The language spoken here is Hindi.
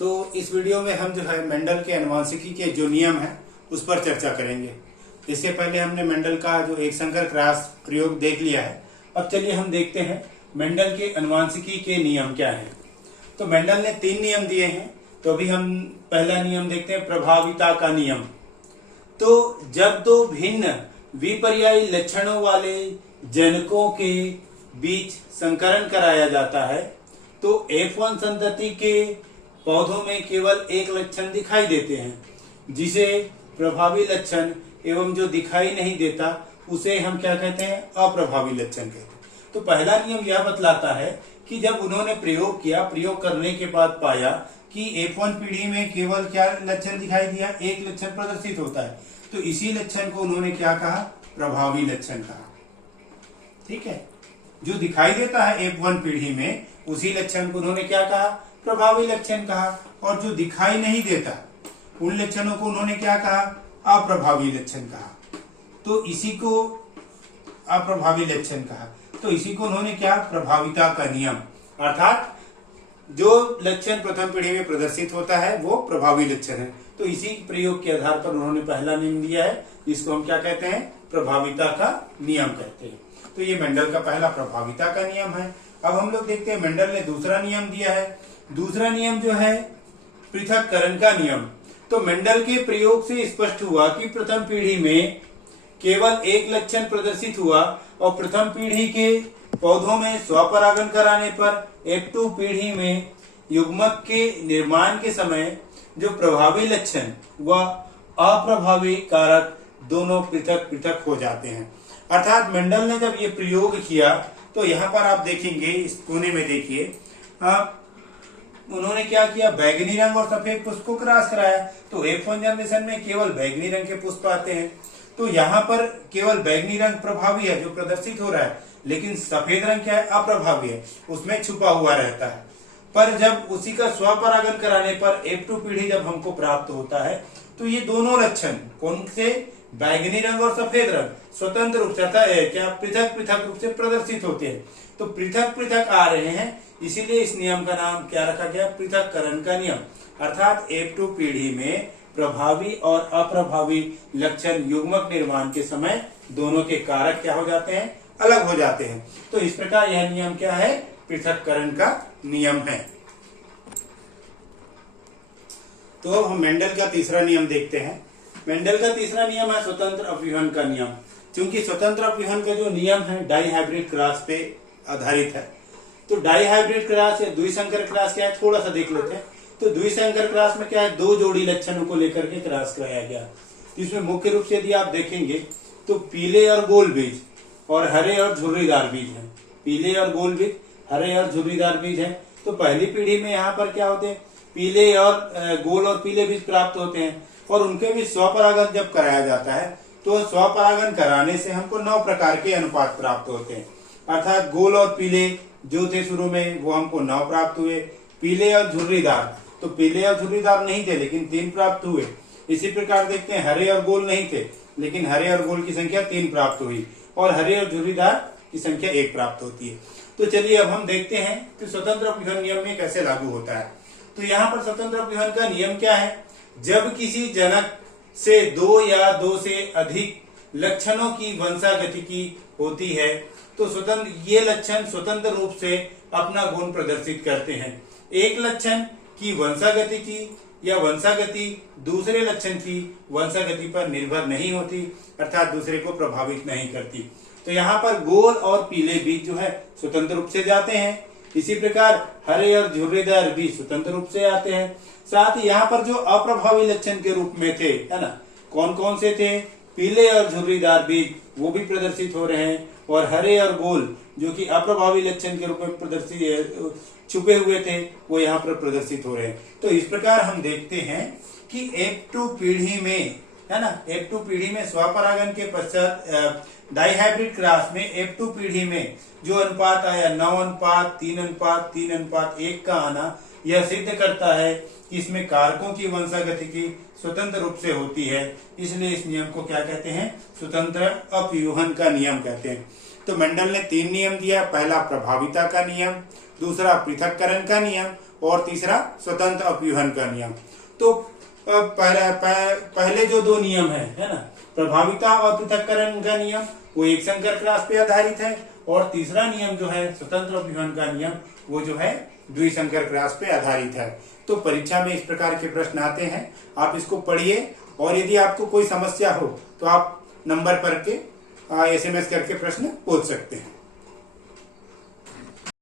तो इस वीडियो में हम जो है मेंडल के अनुवांशिकी के जो नियम है उस पर चर्चा करेंगे। इससे पहले हमने मेंडल का जो एक संकर क्रॉस प्रयोग देख लिया है। अब चलिए हम देखते हैं मेंडल के अनुवांशिकी के नियम क्या हैं। तो मेंडल ने 3 नियम दिए हैं। तो अभी हम पहला नियम देखते हैं, प्रभाविता का नियम। तो जब दो भिन्न विपर्यायी लक्षणों वाले जनकों के बीच संकरण कराया जाता है तो F1 संतति के पौधों में केवल एक लक्षण दिखाई देते हैं, जिसे प्रभावी लक्षण, एवं जो दिखाई नहीं देता उसे हम क्या कहते हैं, अप्रभावी लक्षण कहते हैं। तो पहला नियम यह बतलाता है कि जब उन्होंने प्रयोग किया, प्रयोग करने के बाद पाया कि F1 पीढ़ी में केवल क्या लक्षण दिखाई दिया, एक लक्षण प्रदर्शित होता है, तो इसी लक्षण को उन्होंने क्या कहा, प्रभावी लक्षण कहा। ठीक है, जो दिखाई देता है F1 पीढ़ी में उसी लक्षण को उन्होंने क्या कहा, प्रभावी लक्षण कहा। और जो दिखाई नहीं देता उन लक्षणों को उन्होंने क्या कहा, अप्रभावी लक्षण कहा। तो इसी को अप्रभावी लक्षण कहा। तो इसी को उन्होंने क्या, प्रभाविता का नियम, अर्थात जो लक्षण प्रथम पीढ़ी में प्रदर्शित होता है वो प्रभावी लक्षण है। तो इसी प्रयोग के आधार पर उन्होंने पहला नियम दिया है, जिसको हम क्या कहते हैं, प्रभाविता का नियम कहते हैं। तो ये मेंडल का पहला प्रभाविता का नियम है। अब हम लोग देखते हैं मेंडल ने दूसरा नियम दिया है। दूसरा नियम जो है पृथक्करण का नियम। तो मेंडल के प्रयोग से स्पष्ट हुआ कि प्रथम पीढ़ी में केवल एक लक्षण प्रदर्शित हुआ और प्रथम पीढ़ी के पौधों में स्वपरागण कराने पर F2 पीढ़ी में युग्मक के निर्माण के समय जो प्रभावी लक्षण व अप्रभावी कारक दोनों पृथक पृथक हो जाते हैं। अर्थात मेंडल ने जब ये प्रयोग किया तो यहाँ पर आप देखेंगे, इस कोने में देखिए, उन्होंने क्या किया, बैगनी रंग और सफेद पुष्प को क्रॉस कराया। तो F1 जनरेशन में केवल बैगनी रंग के पुष्प आते हैं। तो यहाँ पर केवल बैगनी रंग प्रभावी है जो प्रदर्शित हो रहा है, लेकिन सफेद रंग क्या है, अप्रभावी है, उसमें छुपा हुआ रहता है। पर जब उसी का स्वपरागण कराने पर F2 पीढ़ी जब हमको प्राप्त होता है तो ये दोनों लक्षण कौन से, बैगनी रंग और सफेद रंग स्वतंत्र रूप से क्या पृथक पृथक रूप से प्रदर्शित होते हैं। तो पृथक पृथक आ रहे हैं, इसीलिए इस नियम का नाम क्या रखा गया, पृथक्करण का नियम। अर्थात F2 पीढ़ी में प्रभावी और अप्रभावी लक्षण युग्मक निर्माण के समय दोनों के कारक क्या हो जाते हैं, अलग हो जाते हैं। तो इस प्रकार यह नियम क्या है, पृथक्करण का नियम है। तो हम मेंडल का तीसरा नियम देखते हैं। मेंडल का तीसरा नियम है स्वतंत्र अपव्यूहन का नियम। क्योंकि स्वतंत्र अपव्यूहन का जो नियम है डाइहाइब्रिड क्रॉस पे आधारित है। तो डाइहाइब्रिड क्रॉस या द्विसंकर क्रॉस क्या है, थोड़ा सा देख लेते हैं। तो द्विसंकर क्रॉस में क्या है, 2 जोड़ी लक्षणों को लेकर के क्रॉस कराया गया। इसमें मुख्य रूप से यदि आप देखेंगे तो पीले और गोल बीज और हरे और झुर्रीदार बीज है। पीले और गोल बीज, हरे और झुर्रीदार बीज है। तो पहली पीढ़ी में यहाँ पर क्या होते हैं, पीले और गोल और पीले बीज प्राप्त होते हैं और उनके भी स्वपरागण जब कराया जाता है तो स्वपरागण कराने से हमको 9 प्रकार के अनुपात प्राप्त होते हैं। अर्थात गोल और पीले जो थे शुरू में वो हमको 9 प्राप्त हुए। पीले और झुर्रीदार, तो पीले और झुर्रीदार नहीं थे लेकिन 3 प्राप्त हुए। इसी प्रकार देखते हैं हरे और गोल नहीं थे लेकिन हरे और गोल की संख्या 3 प्राप्त हुई और हरे और झुर्रीदार की संख्या 1 प्राप्त होती है। तो चलिए अब हम देखते हैं कि स्वतंत्र अपव्यूहन नियम में कैसे लागू होता है। तो यहाँ पर स्वतंत्र अपव्यूहन का नियम क्या है, जब किसी जनक से 2 या 2 से अधिक लक्षणों की वंशागतिकी होती है तो स्वतंत्र ये लक्षण स्वतंत्र रूप से अपना गुण प्रदर्शित करते हैं। एक लक्षण की वंशागतिकी या वंशागति दूसरे लक्षण की वंशागति पर निर्भर नहीं होती, अर्थात दूसरे को प्रभावित नहीं करती। तो यहाँ पर गोल और पीले बीज जो है स्वतंत्र रूप से जाते हैं। इसी प्रकार हरे और झुर्रीदार बीज स्वतंत्र रूप से आते हैं। साथ ही यहाँ पर जो अप्रभावी लक्षण के रूप में थे, है ना, कौन कौन से थे, पीले और झुर्रीदार बीज वो भी प्रदर्शित हो रहे हैं और हरे और गोल जो कि अप्रभावी लक्षण के रूप में प्रदर्शित छुपे हुए थे वो यहाँ पर प्रदर्शित हो रहे हैं। तो इस प्रकार हम देखते हैं कि F2 पीढ़ी में, है ना, F2 पीढ़ी में स्वपरागण के पश्चात डाइहाइब्रिड क्रॉस में F2 पीढ़ी में जो अनुपात आया 9:3:3:3:1 का आना, यह सिद्ध करता है कि इसमें कारकों की वंशागतिकी स्वतंत्र रूप से होती है। इसलिए इस नियम को क्या कहते हैं, स्वतंत्र अपव्यूहन का नियम कहते हैं। तो मेंडल ने 3 नियम दिया, पहला प्रभाविता का नियम, दूसरा पृथक्करण का नियम और तीसरा स्वतंत्र अपव्यूहन का नियम। तो पहले जो दो नियम है ना, प्रभाविता और पृथक्करण का नियम, वो एक संकर क्रॉस पे आधारित है, और तीसरा नियम जो है स्वतंत्र अपव्यूहन का नियम, वो जो है द्विसंकर क्रॉस पे आधारित है। तो परीक्षा में इस प्रकार के प्रश्न आते हैं, आप इसको पढ़िए, और यदि आपको कोई समस्या हो तो आप नंबर पर के SMS करके प्रश्न पूछ सकते हैं।